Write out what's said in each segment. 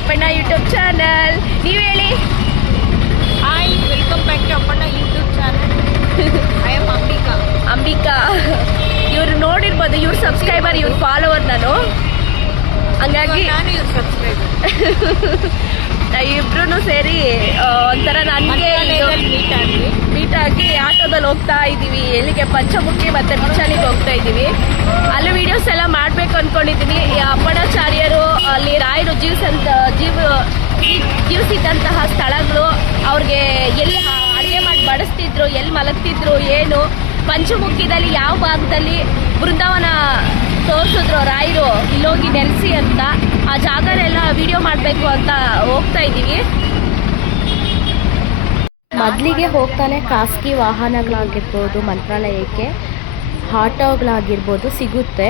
Appanna YouTube channel. ನೀವು ಹೇಳಿ. Hi, welcome back to Appanna YouTube channel. I am Ambika. ಇವ್ರು ನೋಡಿರ್ಬೋದು, ಇವ್ರ ಸಬ್ಸ್ಕ್ರೈಬರ್, ಇವ್ರ ಫಾಲೋವರ್. ನಾನು ಹಂಗಾಗಿ ಇವ್ರ ಸಬ್ಸ್ಕ್ರೈಬರ್. ಇಬ್ರು ಸೇರಿ ಒಂಥರ ನನಗೆ ಮೀಟ್ ಆಗಿ ಆಟೋದಲ್ಲಿ ಹೋಗ್ತಾ ಇದ್ದೀವಿ. ಎಲ್ಲಿಗೆ? ಪಂಚಮುಖಿ ಮತ್ತು ಬಿಚ್ಚಾಲಿಗೆ ಹೋಗ್ತಾ ಇದ್ದೀವಿ. ಅಲ್ಲಿ ವಿಡಿಯೋಸ್ ಎಲ್ಲ ಮಾಡಬೇಕು ಅಂದ್ಕೊಂಡಿದ್ದೀನಿ. ಅಪ್ಪಣಾಚಾರ್ಯರು ಅಲ್ಲಿ ರಾಯರು ಜೀವಿಸಿದಂತಹ ಸ್ಥಳಗಳು, ಅವ್ರಿಗೆ ಎಲ್ಲಿ ಅಡುಗೆ ಮಾಡಿ ಬಡಿಸ್ತಿದ್ರು, ಎಲ್ಲಿ ಮಲಗ್ತಿದ್ರು, ಏನು ಪಂಚಮುಖಿದಲ್ಲಿ ಯಾವ ಭಾಗದಲ್ಲಿ ಬೃಂದಾವನ ತೋರಿಸಿದ್ರು ರಾಯರು, ಇಲ್ಲೋಗಿ ನೆಲೆಸಿ ಅಂತ. ಆ ಜಾಗನೆಲ್ಲ ವಿಡಿಯೋ ಮಾಡಬೇಕು ಅಂತ ಹೋಗ್ತಾ ಇದ್ದೀವಿ. ಮೊದಲಿಗೆ ಹೋಗ್ತಾನೆ ಖಾಸಗಿ ವಾಹನಗಳಾಗಿರ್ಬೋದು, ಮಂತ್ರಾಲಯಕ್ಕೆ ಆಟೋಗಳಾಗಿರ್ಬೋದು ಸಿಗುತ್ತೆ.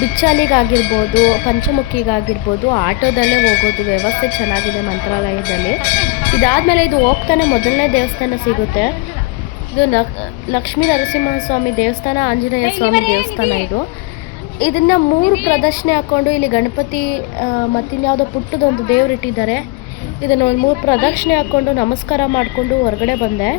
ಬಿಚ್ಚಾಲಿಗಾಗಿರ್ಬೋದು, ಪಂಚಮುಖಿಗಾಗಿರ್ಬೋದು ಆಟೋದಲ್ಲೇ ಹೋಗೋದು ವ್ಯವಸ್ಥೆ ಚೆನ್ನಾಗಿದೆ ಮಂತ್ರಾಲಯದಲ್ಲಿ. ಇದಾದಮೇಲೆ ಇದು ಹೋಗ್ತಾನೆ ಮೊದಲನೇ ದೇವಸ್ಥಾನ ಸಿಗುತ್ತೆ. ಇದು ಲಕ್ಷ್ಮೀ ನರಸಿಂಹಸ್ವಾಮಿ ದೇವಸ್ಥಾನ, ಆಂಜನೇಯ ಸ್ವಾಮಿ ದೇವಸ್ಥಾನ. ಇದನ್ನು 3 ಪ್ರದಕ್ಷಿಣೆ ಹಾಕ್ಕೊಂಡು ಇಲ್ಲಿ ಗಣಪತಿ ಮತ್ತಿನ್ಯಾವುದೋ ಪುಟ್ಟದೊಂದು ದೇವ್ರು ಇಟ್ಟಿದ್ದಾರೆ. ಇದನ್ನು ಒಂದು 3 ಪ್ರದಕ್ಷಿಣೆ ಹಾಕ್ಕೊಂಡು ನಮಸ್ಕಾರ ಮಾಡಿಕೊಂಡು ಹೊರಗಡೆ ಬಂದೆ.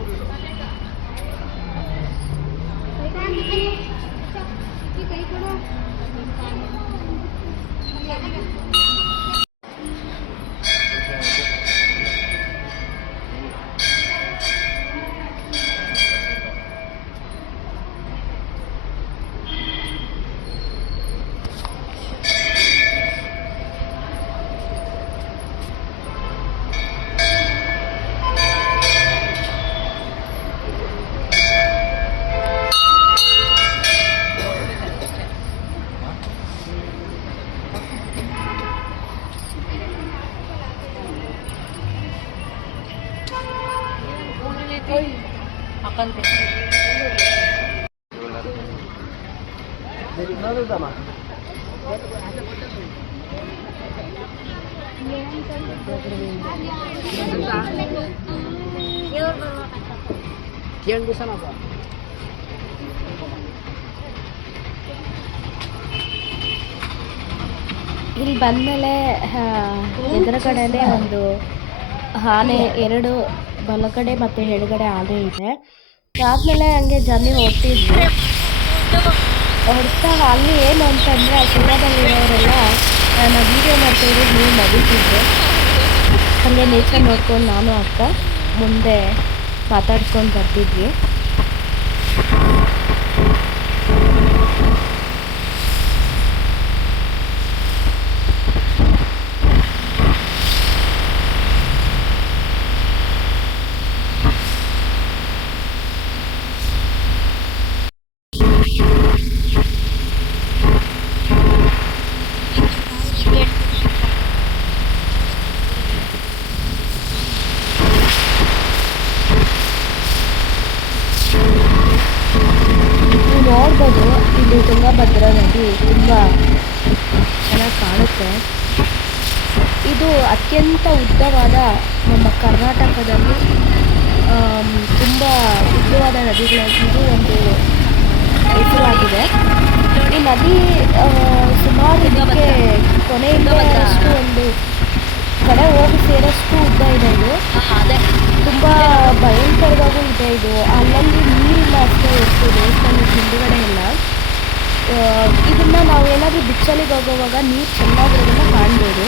ಇಲ್ಲಿ ಬಂದಮೇಲೆ ಎದುರುಗಡೆನೇ ಒಂದು ಆನೆ, 2 ಬಲಗಡೆ ಮತ್ತು ಎಡಗಡೆ ಆನೆ ಇದೆ. ಆದಮೇಲೆ ಹಂಗೆ ಜರ್ನಿ ಹೊಡ್ತಾ ಅಲ್ಲಿ ಏನು ಅಂತಂದರೆ ಆ ಸಿನಿಮಾದಲ್ಲಿರೋರೆಲ್ಲ ನಾನು ವೀಡಿಯೋ ಮಾಡ್ತಾಯಿದ್ರು, ನೀವು ನಡೀತಿದ್ರು. ಹಾಗೆ ನೇಚರ್ ನೋಡ್ಕೊಂಡು ನಾನು ಅಕ್ಕ ಮುಂದೆ ಮಾತಾಡ್ಕೊಂಡು ಬರ್ತಿದ್ವಿ. ನೋಡ್ಬೋದು, ಇದು ತುಂಗಭದ್ರಾ ನದಿ ತುಂಬ ಚೆನ್ನಾಗಿ ಕಾಣುತ್ತೆ. ಇದು ಅತ್ಯಂತ ಉದ್ದವಾದ ನಮ್ಮ ಕರ್ನಾಟಕದಲ್ಲಿ ತುಂಬ ಉದ್ದವಾದ ನದಿಗಳಾಗಿ ಇದು ಒಂದು ಹೆಸರಾಗಿದೆ. ಈ ನದಿ ಸುಮಾರು ಇದಕ್ಕೆ ಕೊನೆಯಿಂದಷ್ಟು ಒಂದು ಕಡೆ ಹೋಗಿ ಸೇರೋಷ್ಟು ಉದ್ದ ಇದೆ. ಇದು ತುಂಬ ಭಯಂಕರವಾಗೂ ಇದೆ. ಇದು ಅಲ್ಲಲ್ಲಿ ನೀರಿಲ್ಲ ಅಷ್ಟೇ ಇತ್ತು ದೇವಸ್ಥಾನದ ಹಿಂದುಗಡೆ ಎಲ್ಲ. ಇದನ್ನು ನಾವೇನಾದರೂ ಬಿಚ್ಚಲಿಗೆ ಹೋಗುವಾಗ ನೀರು ಚೆನ್ನಾಗಿರೋದನ್ನು ಕಾಣ್ಬೋದು.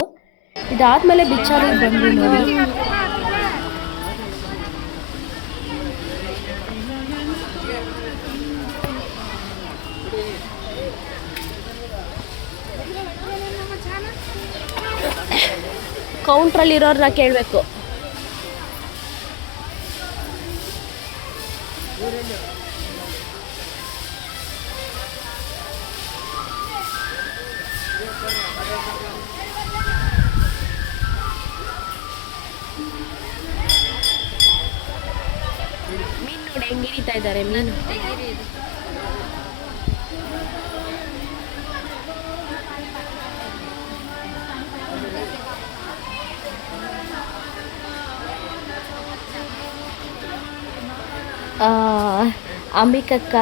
ಇದಾದಮೇಲೆ ಬಿಚ್ಚಲಿಗೆ ಬಂದ್ವಿ ನೋಡಿ. ಕೌಂಟ್ರಲ್ಲಿರೋರನ್ನ ಕೇಳಬೇಕು. ಮೀನು ನೋಡಿ ಹೆಂಗೆ ಹಿಡಿತಾ ಇದ್ದಾರೆ ಮೀನು. ಅಂಬಿಕಕ್ಕ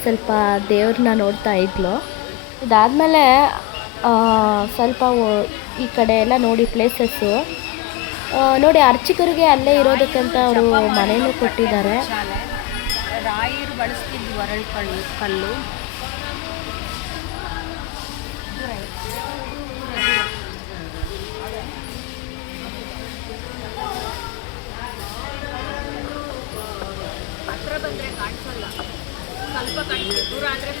ಸ್ವಲ್ಪ ದೇವ್ರನ್ನ ನೋಡ್ತಾ ಇದ್ಲು. ಇದಾದಮೇಲೆ ಸ್ವಲ್ಪ ಈ ಕಡೆ ಎಲ್ಲ ನೋಡಿ ಪ್ಲೇಸಸ್ಸು ನೋಡಿ ಅರ್ಚಕರಿಗೆ ಅಲ್ಲೇ ಇರೋದಕ್ಕಂತ ಅವರು ಮನೆಯೂ ಕೊಟ್ಟಿದ್ದಾರೆ. ರಾಯರು ಬಳಸ್ತಿದ್ದು ಒರಳು ಕಲ್ಲು. ಹತ್ರ ಬಂದರೆ ಕಾಣಿಸಲ್ಲ, ಸ್ವಲ್ಪ ಕಾಣಿಸುತ್ತೆ, ದೂರ ಆದರೆ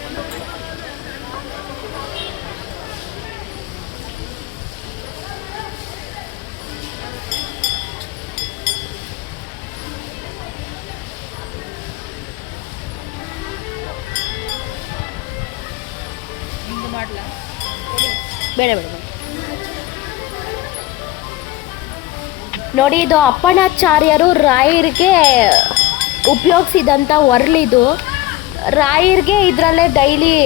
ಬೇಡ ಬೇಡ ನೋಡಿ, ಇದು ಅಪ್ಪಣಾಚಾರ್ಯರು ರಾಯರಿಗೆ ಉಪಯೋಗಿಸಿದಂಥ ಒರಳಿದು. ರಾಯರಿಗೆ ಇದರಲ್ಲೇ ಡೈಲಿ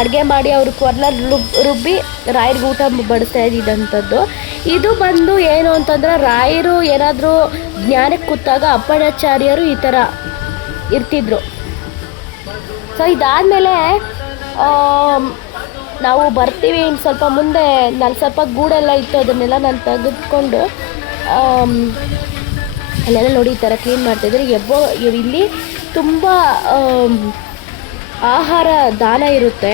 ಅಡುಗೆ ಮಾಡಿ ಅವ್ರ ಕೊರ್ಲಲ್ಲಿ ರುಬ್ಬಿ ರಾಯರಿಗೆ ಊಟ ಬಡಿಸ್ತಾ ಇದ್ದಂಥದ್ದು. ಇದು ಬಂದು ಏನು ಅಂತಂದರೆ, ರಾಯರು ಏನಾದರೂ ಜ್ಞಾನಕ್ಕೆ ಕೂತಾಗ ಅಪ್ಪಣಾಚಾರ್ಯರು ಈ ಥರ ಇರ್ತಿದ್ರು. ಸೊ ಇದಾದಮೇಲೆ ನಾವು ಬರ್ತೀವಿ. ಇನ್ನು ಸ್ವಲ್ಪ ಮುಂದೆ ನಾನು ಸ್ವಲ್ಪ ಗೂಡೆಲ್ಲ ಇತ್ತು, ಅದನ್ನೆಲ್ಲ ನಾನು ತೆಗೆದುಕೊಂಡು ಅಲ್ಲೆಲ್ಲ ನೋಡಿ ಈ ಥರ ಕ್ಲೀನ್ ಮಾಡ್ತಾಯಿದ್ರು. ಇಲ್ಲಿ ತುಂಬ ಆಹಾರ ದಾನ ಇರುತ್ತೆ,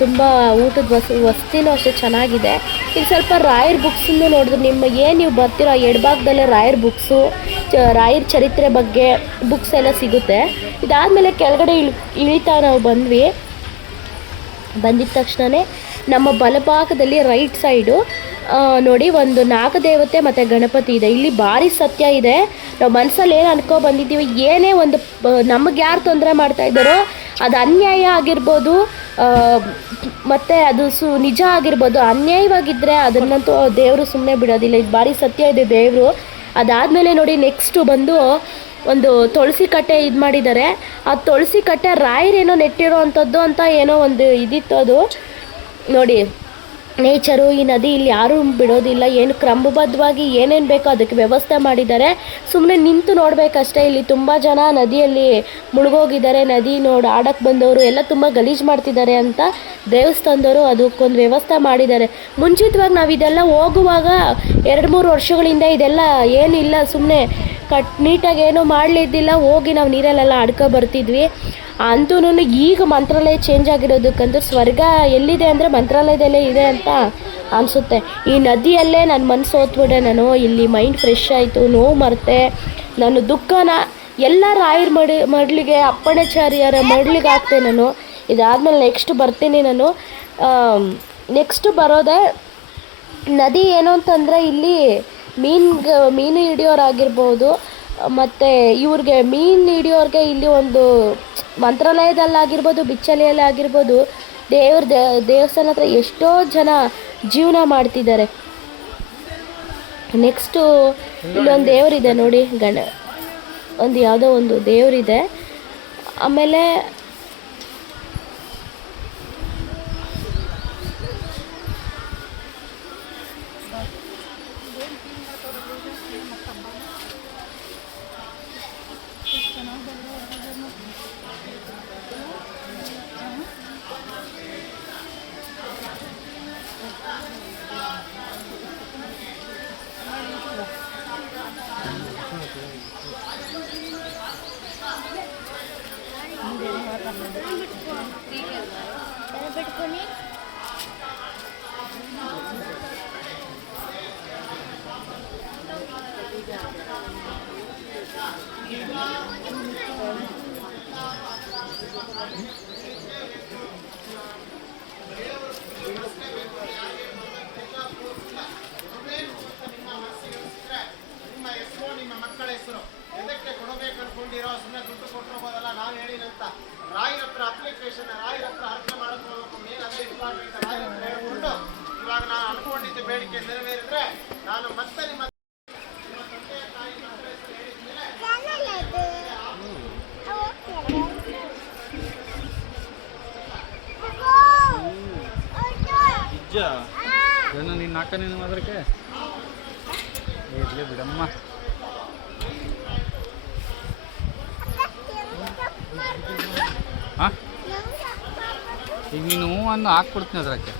ತುಂಬ ಊಟದ ವಸತಿನೂ ಅಷ್ಟೇ ಚೆನ್ನಾಗಿದೆ. ಇಲ್ಲಿ ಸ್ವಲ್ಪ ರಾಯರ್ ಬುಕ್ಸನ್ನು ನೋಡಿದ್ರೆ ನೀವು ಬರ್ತೀರೋ ಎಡಭಾಗದಲ್ಲೇ ರಾಯರ್ ಬುಕ್ಸು, ರಾಯರ್ ಚರಿತ್ರೆ ಬಗ್ಗೆ ಬುಕ್ಸ್ ಎಲ್ಲ ಸಿಗುತ್ತೆ. ಇದಾದಮೇಲೆ ಕೆಳಗಡೆ ಇಳಿತಾ ನಾವು ಬಂದಿದ ತಕ್ಷಣವೇ ನಮ್ಮ ಬಲಭಾಗದಲ್ಲಿ ರೈಟ್ ಸೈಡು ನೋಡಿ ಒಂದು ನಾಗದೇವತೆ ಮತ್ತು ಗಣಪತಿ ಇದೆ. ಇಲ್ಲಿ ಭಾರಿ ಸತ್ಯ ಇದೆ. ನಾವು ಮನಸ್ಸಲ್ಲಿ ಏನು ಅನ್ಕೊ ಬಂದಿದ್ದೀವಿ, ಏನೇ ಒಂದು ನಮಗೆ ಯಾರು ತೊಂದರೆ ಮಾಡ್ತಾಯಿದ್ದಾರೋ ಅದು ಅನ್ಯಾಯ ಆಗಿರ್ಬೋದು, ಮತ್ತು ಅದು ನಿಜ ಆಗಿರ್ಬೋದು. ಅನ್ಯಾಯವಾಗಿದ್ದರೆ ಅದನ್ನಂತೂ ದೇವರು ಸುಮ್ಮನೆ ಬಿಡೋದಿಲ್ಲ. ಇದು ಭಾರಿ ಸತ್ಯ ಇದೆ ದೇವರು. ಅದಾದಮೇಲೆ ನೋಡಿ ನೆಕ್ಸ್ಟು ಬಂದು ಒಂದು ತುಳಸಿ ಕಟ್ಟೆ ಇದು ಮಾಡಿದ್ದಾರೆ. ಆ ತುಳಸಿ ಕಟ್ಟೆ ರಾಯರೇನೋ ನೆಟ್ಟಿರೋ ಅಂಥದ್ದು ಅಂತ ಏನೋ ಒಂದು ಇದಿತ್ತು. ಅದು ನೋಡಿ ನೇಚರು, ಈ ನದಿ ಇಲ್ಲಿ ಯಾರೂ ಬಿಡೋದಿಲ್ಲ. ಏನು ಕ್ರಮಬದ್ಧವಾಗಿ ಏನೇನು ಬೇಕೋ ಅದಕ್ಕೆ ವ್ಯವಸ್ಥೆ ಮಾಡಿದ್ದಾರೆ. ಸುಮ್ಮನೆ ನಿಂತು ನೋಡಬೇಕಷ್ಟೇ. ಇಲ್ಲಿ ತುಂಬ ಜನ ನದಿಯಲ್ಲಿ ಮುಳುಗೋಗಿದ್ದಾರೆ. ನದಿ ಆಡಕ್ಕೆ ಬಂದವರು ಎಲ್ಲ ತುಂಬ ಗಲೀಜು ಮಾಡ್ತಿದ್ದಾರೆ ಅಂತ ದೇವಸ್ಥಾನದವರು ಅದಕ್ಕೊಂದು ವ್ಯವಸ್ಥೆ ಮಾಡಿದ್ದಾರೆ. ಮುಂಚಿತವಾಗಿ ನಾವು ಇದೆಲ್ಲ ಹೋಗುವಾಗ 2-3 ವರ್ಷಗಳಿಂದ ಇದೆಲ್ಲ ಏನಿಲ್ಲ, ಸುಮ್ಮನೆ ನೀಟಾಗಿ ಏನೂ ಮಾಡಲಿದ್ದಿಲ್ಲ. ಹೋಗಿ ನಾವು ನೀರಲ್ಲೆಲ್ಲ ಆಡ್ಕೊ ಬರ್ತಿದ್ವಿ. ಅಂತೂ ಈಗ ಮಂತ್ರಾಲಯ ಚೇಂಜ್ ಆಗಿರೋದಕ್ಕಂತೂ ಸ್ವರ್ಗ ಎಲ್ಲಿದೆ ಅಂದರೆ ಮಂತ್ರಾಲಯದಲ್ಲೇ ಇದೆ ಅಂತ ಅನಿಸುತ್ತೆ. ಈ ನದಿಯಲ್ಲೇ ನನ್ನ ಮನಸ್ಸು ಓದ್ಬಿಟ್ಟೆ ನಾನು. ಇಲ್ಲಿ ಮೈಂಡ್ ಫ್ರೆಶ್ ಆಯಿತು, ನೋವು ಮರೆತೆ, ನಾನು ದುಃಖನ ಎಲ್ಲ ರಾಯರ ಮಡ್ಲಿಗೆ ಅಪ್ಪಣಾಚಾರ್ಯರ ಮಡ್ಲಿಗೆ ಹಾಕ್ತೆ ನಾನು. ಇದಾದಮೇಲೆ ನೆಕ್ಸ್ಟ್ ಬರ್ತೀನಿ ನಾನು. ನೆಕ್ಸ್ಟು ಬರೋದೇ ನದಿ ಏನು ಅಂತಂದರೆ, ಇಲ್ಲಿ ಮೀನು ಹಿಡಿಯೋರಾಗಿರ್ಬೋದು, ಮತ್ತು ಇವ್ರಿಗೆ ಮೀನು ಹಿಡಿಯೋರಿಗೆ ಇಲ್ಲಿ ಒಂದು ಮಂತ್ರಾಲಯದಲ್ಲಾಗಿರ್ಬೋದು, ಬಿಚ್ಚಲೆಯಲ್ಲಿ ಆಗಿರ್ಬೋದು, ದೇವಸ್ಥಾನ ಹತ್ರ ಎಷ್ಟೋ ಜನ ಜೀವನ ಮಾಡ್ತಿದ್ದಾರೆ. ನೆಕ್ಸ್ಟು ಇಲ್ಲೊಂದು ದೇವರಿದೆ ನೋಡಿ, ಯಾವುದೋ ಒಂದು ದೇವರಿದೆ. ಆಮೇಲೆ ರಾಯರ ಹತ್ರ ಅಪ್ಲಿಕೇಶನ್ ರಾಯರ ಹತ್ರ ಅರ್ಜಿ ಮಾಡಕ್ಕೆ ಹೋಗಬೇಕು. ಮೇನ್ ಅದೇ ಇಂಪಾರ್ಟೆಂಟ್. ರಾಯರ ಹತ್ರ ಹೇಳ್ಕೊಂಡು ಇವಾಗ ನಾನು ಅನ್ಕೊಂಡಿದ್ದ ಬೇಡಿಕೆ ನೆರವೇರಿದ್ರೆ ನಾನು ಮತ್ತೆ ನಿಮ್ಮ ತಂದೆಯ ತಾಯಿ ಮಕ್ಕಳ ಹೆಸರು ಹೇಳಿದ್ಮೇಲೆ ನಿನ್ನ ಅಕ್ಕ ನೀನು ಅದಕ್ಕೆ ಇರಲಿ ಬಿಡಮ್ಮ. ಹಾಂ ಈಗ ನೀನು ಹೂವನ್ನು ಹಾಕ್ಬಿಡ್ತೀನಿ ಅದಕ್ಕೆ.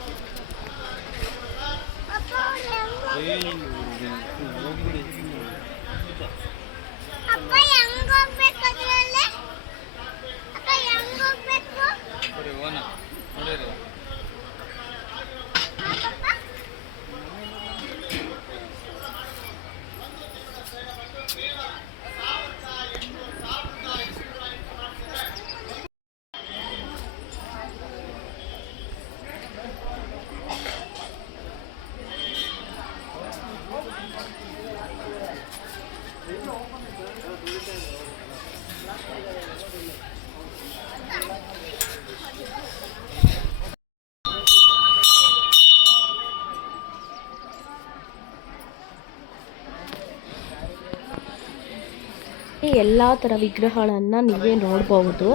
ಎಲ್ಲ ಥರ ವಿಗ್ರಹಗಳನ್ನು ನೀವೇ ನೋಡ್ಬೋದು.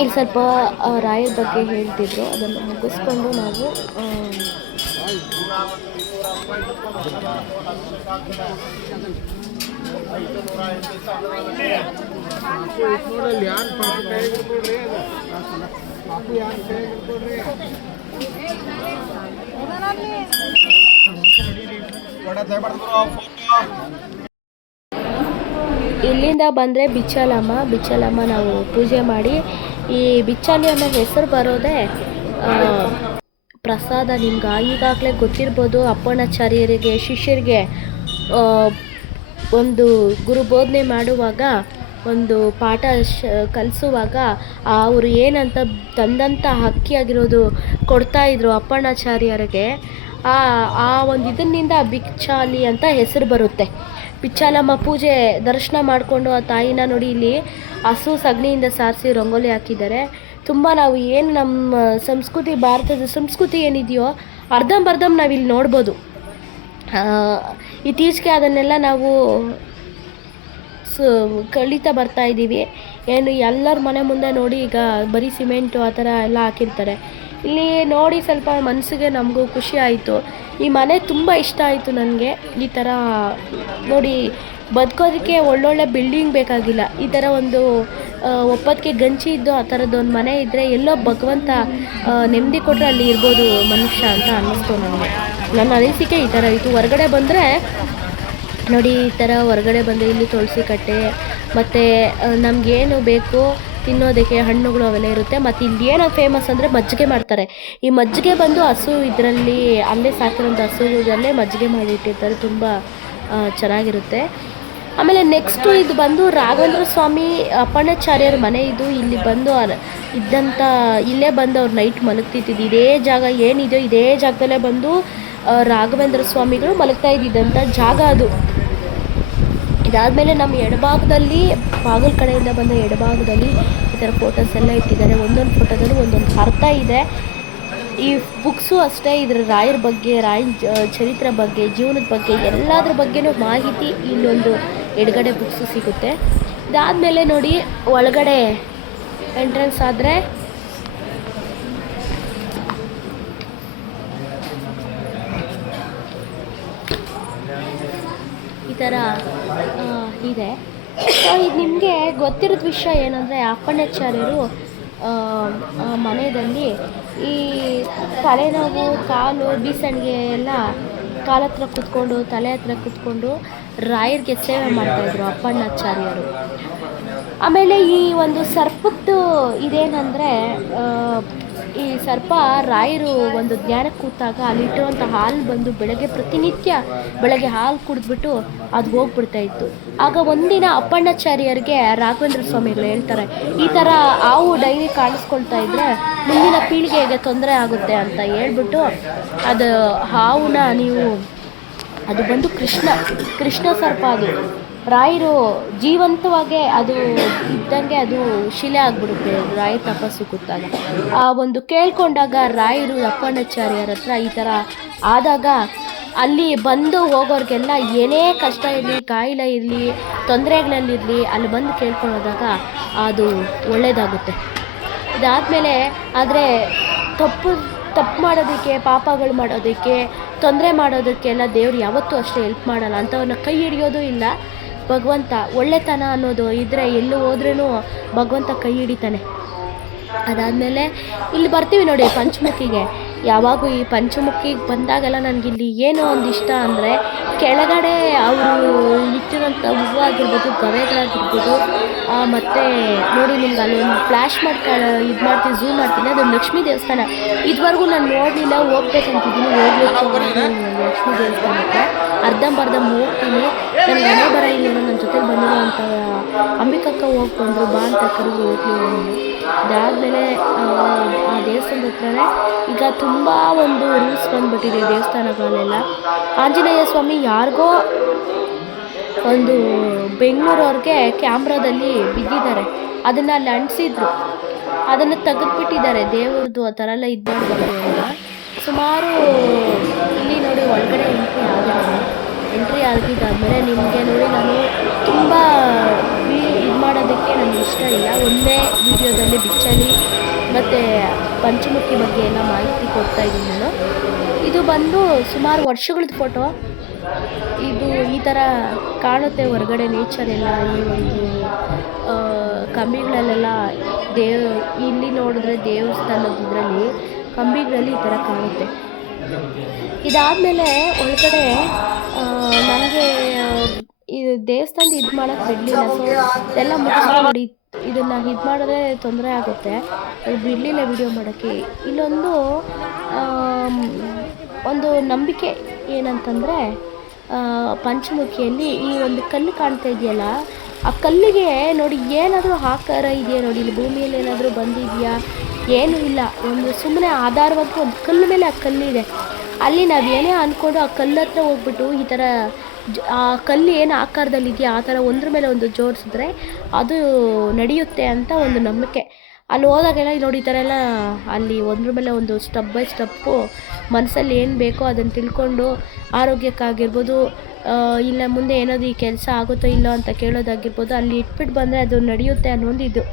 ಇಲ್ಲಿ ಸ್ವಲ್ಪ ರಾಯರ ಬಗ್ಗೆ ಹೇಳ್ತಿದ್ರು, ಅದನ್ನು ಮುಗಿಸ್ಕೊಂಡು ನಾವು ಇಲ್ಲಿಂದ ಬಂದರೆ ಬಿಚ್ಚಲಮ್ಮ ನಾವು ಪೂಜೆ ಮಾಡಿ, ಈ ಬಿಚ್ಚಲಿ ಅನ್ನೋ ಹೆಸರು ಬರೋದೇ ಪ್ರಸಾದ. ನಿಮ್ಗೆ ಈಗಾಗಲೇ ಗೊತ್ತಿರ್ಬೋದು, ಅಪ್ಪಣ್ಣಾಚಾರ್ಯರಿಗೆ ಶಿಷ್ಯರಿಗೆ ಒಂದು ಗುರು ಬೋಧನೆ ಮಾಡುವಾಗ, ಒಂದು ಪಾಠ ಕಲಿಸುವಾಗ ಅವರು ಏನಂತ ತಂದಂಥ ಹಕ್ಕಿಯಾಗಿರೋದು ಕೊಡ್ತಾಯಿದ್ರು ಅಪ್ಪಣ್ಣಾಚಾರ್ಯರಿಗೆ. ಆ ಒಂದು ಇದರಿಂದ ಬಿಚ್ಚಾಲಿ ಅಂತ ಹೆಸರು ಬರುತ್ತೆ. ಬಿಚ್ಚಾಲಮ್ಮ ಪೂಜೆ ದರ್ಶನ ಮಾಡಿಕೊಂಡು ಆ ತಾಯಿನ ನೋಡಿ, ಇಲ್ಲಿ ಹಸು ಸಗಣಿಯಿಂದ ಸಾರಿಸಿ ರಂಗೋಲಿ ಹಾಕಿದ್ದಾರೆ. ತುಂಬ ನಾವು ಏನು ನಮ್ಮ ಸಂಸ್ಕೃತಿ, ಭಾರತದ ಸಂಸ್ಕೃತಿ ಏನಿದೆಯೋ ಅರ್ಧಂಬರ್ಧಂ ನಾವಿಲ್ಲಿ ನೋಡ್ಬೋದು. ಇತ್ತೀಚೆಗೆ ಅದನ್ನೆಲ್ಲ ನಾವು ಕಳೀತಾ ಬರ್ತಾ ಇದ್ದೀವಿ. ಏನು ಎಲ್ಲರ ಮನೆ ಮುಂದೆ ನೋಡಿ ಈಗ ಬರೀ ಸಿಮೆಂಟು ಆ ಥರ ಎಲ್ಲ ಹಾಕಿರ್ತಾರೆ. ಇಲ್ಲಿ ನೋಡಿ ಸ್ವಲ್ಪ ಮನಸ್ಸಿಗೆ ನಮಗೂ ಖುಷಿ ಆಯಿತು. ಈ ಮನೆ ತುಂಬ ಇಷ್ಟ ಆಯಿತು ನನಗೆ. ಈ ಥರ ನೋಡಿ, ಬದುಕೋದಕ್ಕೆ ಒಳ್ಳೊಳ್ಳೆ ಬಿಲ್ಡಿಂಗ್ ಬೇಕಾಗಿಲ್ಲ, ಈ ಥರ ಒಂದು ಒಪ್ಪತ್ತಿಗೆ ಗಂಚಿ ಇದ್ದು ಆ ಥರದ್ದೊಂದು ಮನೆ ಇದ್ದರೆ ಎಲ್ಲೋ ಭಗವಂತ ನೆಮ್ಮದಿ ಕೊಟ್ಟರೆ ಅಲ್ಲಿ ಇರ್ಬೋದು ಮನುಷ್ಯ ಅಂತ ಅನ್ನಿಸ್ತು ನನಗೆ. ನನ್ನ ಅನಿಸಿಕೆ ಈ ಥರ ಇತ್ತು. ಹೊರಗಡೆ ಬಂದರೆ ನೋಡಿ, ಈ ಥರ ಹೊರಗಡೆ ಬಂದರೆ ಇಲ್ಲಿ ತುಳಸಿ ಕಟ್ಟೆ ಮತ್ತು ನಮಗೇನು ಬೇಕು ತಿನ್ನೋದಕ್ಕೆ ಹಣ್ಣುಗಳು ಅವೆಲ್ಲ ಇರುತ್ತೆ. ಮತ್ತು ಇಲ್ಲಿ ಏನೋ ಫೇಮಸ್ ಅಂದರೆ ಮಜ್ಜಿಗೆ ಮಾಡ್ತಾರೆ. ಈ ಮಜ್ಜಿಗೆ ಬಂದು ಹಸು ಇದರಲ್ಲಿ ಅಲ್ಲೇ ಸಾಕಿರೋಂಥ ಹಸುಗಳಲ್ಲೇ ಮಜ್ಜಿಗೆ ಮಾಡಿಟ್ಟಿರ್ತಾರೆ, ತುಂಬ ಚೆನ್ನಾಗಿರುತ್ತೆ. ಆಮೇಲೆ ನೆಕ್ಸ್ಟು ಇದು ಬಂದು ರಾಘವೇಂದ್ರ ಸ್ವಾಮಿ ಅಪ್ಪಣ್ಣಾಚಾರ್ಯರ ಮನೆ ಇದು. ಇಲ್ಲಿ ಬಂದು ಇದ್ದಂಥ ಇಲ್ಲೇ ಬಂದು ಅವ್ರು ನೈಟ್ ಮಲಗ್ತಿದ್ದು ಇದೇ ಜಾಗ ಏನಿದೆಯೋ ಇದೇ ಜಾಗದಲ್ಲೇ ಬಂದು ರಾಘವೇಂದ್ರ ಸ್ವಾಮಿಗಳು ಮಲಗ್ತಾ ಇದ್ದಿದ್ದಂಥ ಜಾಗ ಅದು. ಇದಾದಮೇಲೆ ನಮ್ಮ ಎಡಭಾಗದಲ್ಲಿ, ಬಾಗಿಲು ಕಡೆಯಿಂದ ಬಂದ ಎಡಭಾಗದಲ್ಲಿ ಈ ಥರ ಫೋಟೋಸ್ ಎಲ್ಲ ಇಟ್ಟಿದ್ದಾರೆ. ಒಂದೊಂದು ಫೋಟೋದಲ್ಲೂ ಒಂದೊಂದು ಅರ್ಥ ಇದೆ. ಈ ಬುಕ್ಸು ಅಷ್ಟೇ, ಇದರ ರಾಯರ ಬಗ್ಗೆ, ರಾಯನ ಚರಿತ್ರೆ ಬಗ್ಗೆ, ಜೀವನದ ಬಗ್ಗೆ ಎಲ್ಲದ್ರ ಬಗ್ಗೆನೂ ಮಾಹಿತಿ ಇಲ್ಲೊಂದು ಎಡಗಡೆ ಬುಕ್ಸು ಸಿಗುತ್ತೆ. ಇದಾದಮೇಲೆ ನೋಡಿ, ಒಳಗಡೆ ಎಂಟ್ರೆನ್ಸ್ ಆದರೆ ಈ ಥರ ಇದೆ. ಸೊ ಇದು ನಿಮಗೆ ಗೊತ್ತಿರೋದು ವಿಷಯ ಏನಂದರೆ, ಅಪ್ಪಣ್ಣಾಚಾರ್ಯರು ಮನೆಯಲ್ಲಿ ಈ ತಲೆನೋವು, ಕಾಲು ಬೀಸಣಿಗೆ ಎಲ್ಲ ಕಾಲ ಹತ್ರ ಕೂತ್ಕೊಂಡು, ತಲೆ ಹತ್ರ ಕೂತ್ಕೊಂಡು ರಾಯರಿಗೆ ಸೇವೆ ಮಾಡ್ತಾಯಿದ್ರು ಅಪ್ಪಣ್ಣಾಚಾರ್ಯರು. ಆಮೇಲೆ ಈ ಒಂದು ಸರ್ಪದ್ದು ಇದೇನೆಂದರೆ, ಈ ಸರ್ಪ ರಾಯರು ಒಂದು ಜ್ಞಾನಕ್ಕೆ ಕೂತಾಗ ಅಲ್ಲಿಟ್ಟಿರುವಂಥ ಹಾಲು ಬಂದು ಪ್ರತಿನಿತ್ಯ ಬೆಳಗ್ಗೆ ಹಾಲು ಕುಡಿದ್ಬಿಟ್ಟು ಅದು ಹೋಗ್ಬಿಡ್ತಾ ಇತ್ತು. ಆಗ ಒಂದಿನ ಅಪ್ಪಣ್ಣಾಚಾರ್ಯರಿಗೆ ರಾಘವೇಂದ್ರ ಸ್ವಾಮಿಗಳು ಹೇಳ್ತಾರೆ, ಈ ಥರ ಹಾವು ಡೈಲಿ ಕಾಣಿಸ್ಕೊಳ್ತಾ ಇದ್ದರೆ ಮುಂದಿನ ಪೀಳಿಗೆಗೆ ತೊಂದರೆ ಆಗುತ್ತೆ ಅಂತ ಹೇಳ್ಬಿಟ್ಟು, ಅದು ಹಾವನ್ನ ನೀವು, ಅದು ಬಂದು ಕೃಷ್ಣ ಸರ್ಪ. ಅದು ರಾಯರು ಜೀವಂತವಾಗೇ ಅದು ಇದ್ದಂಗೆ ಅದು ಶಿಲೆ ಆಗಿಬಿಡುತ್ತೆ ರಾಯರ ತಪಸ್ಸು ಕೂತಾಗ. ಆ ಒಂದು ಕೇಳ್ಕೊಂಡಾಗ ರಾಯರು ಅಪ್ಪಣ್ಣಾಚಾರ್ಯರ ಹತ್ರ ಈ ಥರ ಆದಾಗ ಅಲ್ಲಿ ಬಂದು ಹೋಗೋರಿಗೆಲ್ಲ ಏನೇ ಕಷ್ಟ ಇರಲಿ, ಕಾಯಿಲೆ ಇರಲಿ, ತೊಂದರೆಗಳಲ್ಲಿರಲಿ, ಅಲ್ಲಿ ಬಂದು ಕೇಳ್ಕೊಳ್ಳೋದಾಗ ಅದು ಒಳ್ಳೆಯದಾಗುತ್ತೆ. ಇದಾದಮೇಲೆ ಆದರೆ ತಪ್ಪು ಮಾಡೋದಕ್ಕೆ, ಪಾಪಗಳು ಮಾಡೋದಕ್ಕೆ, ತೊಂದರೆ ಮಾಡೋದಕ್ಕೆಲ್ಲ ದೇವ್ರು ಯಾವತ್ತೂ ಅಷ್ಟೇ ಹೆಲ್ಪ್ ಮಾಡಲ್ಲ. ಅಂಥವ್ರನ್ನ ಕೈ ಹಿಡಿಯೋದು ಇಲ್ಲ ಭಗವಂತ. ಒಳ್ಳೆತನ ಅನ್ನೋದು ಇದ್ದರೆ ಎಲ್ಲೂ ಹೋದ್ರೂ ಭಗವಂತ ಕೈ ಹಿಡಿತಾನೆ. ಅದಾದಮೇಲೆ ಇಲ್ಲಿ ಬರ್ತೀವಿ ನೋಡಿ ಪಂಚಮುಖಿಗೆ. ಯಾವಾಗೂ ಈ ಪಂಚಮುಖಿಗೆ ಬಂದಾಗೆಲ್ಲ ನನಗಿಲ್ಲಿ ಏನೋ ಒಂದು ಇಷ್ಟ ಅಂದರೆ ಕೆಳಗಡೆ ಅವರು ಇಟ್ಟಿರೋಂಥ ಹೂವು ಆಗಿರ್ಬೋದು, ಗವೆಗಳಾಗಿರ್ಬೋದು, ಮತ್ತು ನೋಡಿ ನಿಮ್ಗೆ ಅಲ್ಲೊಂದು ಫ್ಲ್ಯಾಶ್ ಇದು ಮಾಡ್ತೀನಿ, ಝೂಮ್ ಮಾಡ್ತೀನಿ, ಅದೊಂದು ಲಕ್ಷ್ಮೀ ದೇವಸ್ಥಾನ. ಇದುವರೆಗೂ ನಾನು ನೋಡಲಿಲ್ಲ, ಹೋಗ್ಬೇಕಂತಿದ್ದೀನಿ, ಹೋಗ್ಬೇಕು ಲಕ್ಷ್ಮೀ ದೇವಸ್ಥಾನಕ್ಕೆ. ಅರ್ಧಂಬರ್ಧ ಹೋಗ್ತೀನಿ. ನನಗೆ ಹಣೆ ಬರ ಇಲ್ಲೇನೋ ನನ್ನ ಜೊತೆಲಿ ಬಂದಿರೋ ಅಂಥ ಅಂಬಿಕಕ್ಕ ಹೋಗಿ ಬಂದರು, ಬಾ ಅಂತ ಕರೆದು ಹೋಗ್ಲಿ. ಅದಾದಮೇಲೆ ಆ ದೇವಸ್ಥಾನದ ಹತ್ರನೇ ಈಗ ತುಂಬ ಒಂದು ರೂಲ್ಸ್ ಬಂದುಬಿಟ್ಟಿದೆ ದೇವಸ್ಥಾನಗಳಲ್ಲೆಲ್ಲ. ಆಂಜನೇಯ ಸ್ವಾಮಿ ಯಾರಿಗೋ ಒಂದು ಬೆಂಗಳೂರವ್ರಿಗೆ ಕ್ಯಾಮ್ರಾದಲ್ಲಿ ಬಿದ್ದಿದ್ದಾರೆ, ಅದನ್ನು ಅಲ್ಲಿ ಅಂಟಿಸಿದ್ರು, ಅದನ್ನು ತೆಗೆದುಬಿಟ್ಟಿದ್ದಾರೆ ದೇವ್ರದ್ದು. ಆ ಥರ ಎಲ್ಲ ಇದು ಮಾಡಬಾರ್ದು ಅಂತ ಸುಮಾರು. ಇಲ್ಲಿ ನೋಡಿ ಒಳಗಡೆ ಎಂಟ್ರಿ ಆಗಿದ್ದಾದಮೇಲೆ ನಿಮಗೆ ನೋಡಿ ನಾನು ತುಂಬ ಇದು ಮಾಡೋದಕ್ಕೆ ನನಗೆ ಇಷ್ಟ ಇಲ್ಲ. ಒಂದೇ ವಿಡಿಯೋದಲ್ಲಿ ಬಿಚ್ಚಲಿ ಮತ್ತು ಪಂಚಮುಖಿ ಬಗ್ಗೆ ಎಲ್ಲ ಮಾಹಿತಿ ಕೊಡ್ತಾ ಇದ್ದೀನಿ ನಾನು. ಇದು ಬಂದು ಸುಮಾರು ವರ್ಷಗಳದ್ದು ಫೋಟೋ. ಇದು ಈ ಥರ ಕಾಣುತ್ತೆ ಹೊರಗಡೆ ನೇಚರ್ ಎಲ್ಲ. ಈ ಒಂದು ಕಂಬಿಗಳಲ್ಲೆಲ್ಲ ಇಲ್ಲಿ ನೋಡಿದ್ರೆ ದೇವಸ್ಥಾನದ ಇದರಲ್ಲಿ ಕಂಬಿಗಳಲ್ಲಿ ಈ ಥರ ಕಾಣುತ್ತೆ. ಇದಾದಮೇಲೆ ಒಳಗಡೆ ನನಗೆ ಇದು ದೇವಸ್ಥಾನದ ಇದು ಮಾಡೋಕ್ಕೆ ಬಿಡಲಿಲ್ಲ. ಸೊ ಇದೆಲ್ಲ ಮುಗಿಸ್ಕೊಂಡು ನೋಡಿ, ಇದನ್ನು ಇದು ಮಾಡಿದ್ರೆ ತೊಂದರೆ ಆಗುತ್ತೆ, ಅದು ಬಿಡಲಿಲ್ಲ ವಿಡಿಯೋ ಮಾಡೋಕ್ಕೆ. ಇಲ್ಲೊಂದು ಒಂದು ನಂಬಿಕೆ ಏನಂತಂದರೆ ಪಂಚಮುಖಿಯಲ್ಲಿ ಈ ಒಂದು ಕಲ್ಲು ಕಾಣ್ತಾ ಇದೆಯಲ್ಲ, ಆ ಕಲ್ಲಿಗೆ ನೋಡಿ ಏನಾದರೂ ಆಕಾರ ಇದೆಯಾ ನೋಡಿ, ಇಲ್ಲಿ ಭೂಮಿಯಲ್ಲಿ ಏನಾದರೂ ಬಂದಿದೆಯಾ, ಏನೂ ಇಲ್ಲ. ಒಂದು ಸುಮ್ಮನೆ ಆಧಾರವಾಗಿ ಒಂದು ಕಲ್ಲು ಮೇಲೆ ಆ ಕಲ್ಲಿದೆ. ಅಲ್ಲಿ ನಾವು ಏನೇ ಅಂದ್ಕೊಂಡು ಆ ಕಲ್ಲು ಹತ್ರ ಹೋಗ್ಬಿಟ್ಟು ಈ ಥರ ಆ ಕಲ್ಲು ಏನು ಆಕಾರದಲ್ಲಿದೆಯಾ ಆ ಥರ ಒಂದ್ರ ಮೇಲೆ ಒಂದು ಜೋಡಿಸಿದ್ರೆ ಅದು ನಡೆಯುತ್ತೆ ಅಂತ ಒಂದು ನಂಬಿಕೆ. ಅಲ್ಲಿ ಹೋದಾಗೆಲ್ಲ ನೋಡಿ ಈ ಥರ ಎಲ್ಲ ಅಲ್ಲಿ ಒಂದ್ರ ಮೇಲೆ ಒಂದು ಸ್ಟೆಪ್ ಬೈ ಸ್ಟೆಪ್ಪು ಮನಸ್ಸಲ್ಲಿ ಏನು ಬೇಕೋ ಅದನ್ನು ತಿಳ್ಕೊಂಡು ಆರೋಗ್ಯಕ್ಕಾಗಿರ್ಬೋದು, ಇಲ್ಲ ಮುಂದೆ ಏನಾದರೂ ಈ ಕೆಲಸ ಆಗುತ್ತೋ ಇಲ್ಲೋ ಅಂತ ಕೇಳೋದಾಗಿರ್ಬೋದು, ಅಲ್ಲಿ ಇಟ್ಬಿಟ್ಟು ಬಂದರೆ ಅದು ನಡೆಯುತ್ತೆ ಅನ್ನೋದು ಇದು.